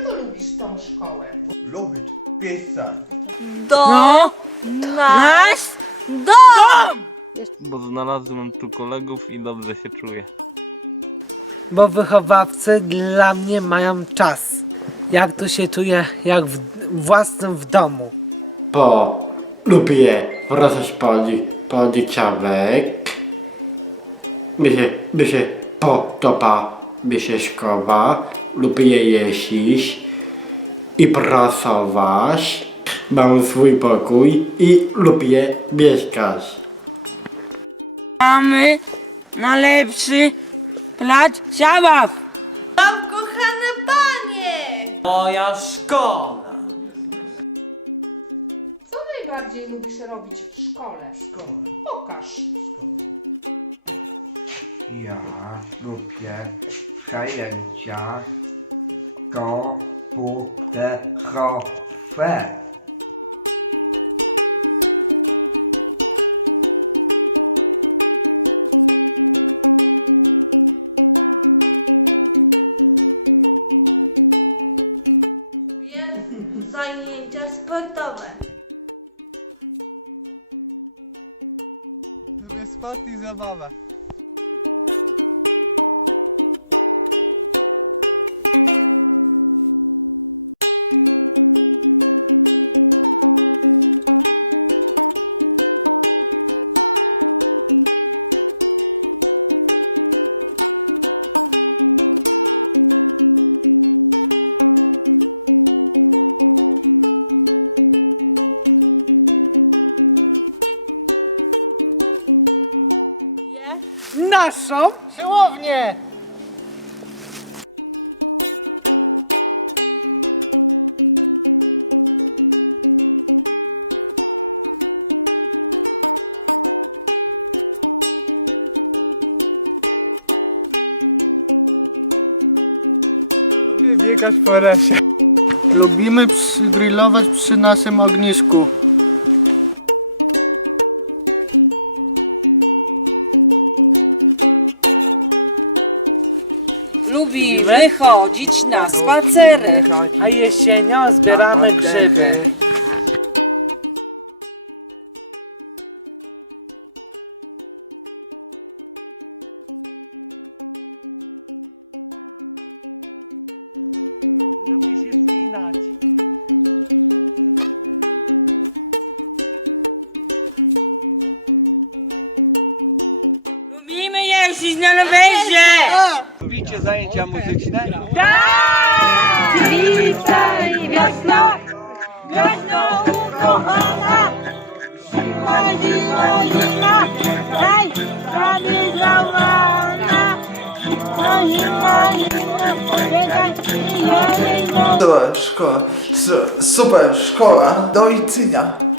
Dlaczego lubisz tą szkołę? Lubię miejsca. Do No, nas dom! Bo znalazłem tu kolegów i dobrze się czuję. bo wychowawcy dla mnie mają czas. Jak tu się czuję, jak w własnym w domu. bo lubię wracać po, poniedziałek. Mi się, mi się podoba mi się szkoła, lubię jeździć i pracować. Mam swój pokój i lubię mieszkać. Mamy najlepszy plac zabaw. Kochane panie! Moja szkoła. Co najbardziej lubisz robić w szkole? Pokaż. Lubię zajęcia komputerowe. Zajęcia sportowe. Sport i zabawa. Naszą siłownię! Biegać po lesie. Lubimy przy, grillować przy naszym ognisku. Lubimy chodzić na spacery. A jesienią zbieramy grzyby. Lubimy jeździć na rowerze. Lubicie zajęcia muzyczne? Witaj wiosno, wiosno ukochana, zima, zima, zima, daj prawie załamana. Zima, zima, zima, biegaj i do Super szkoła, su, super szkoła do Icynia.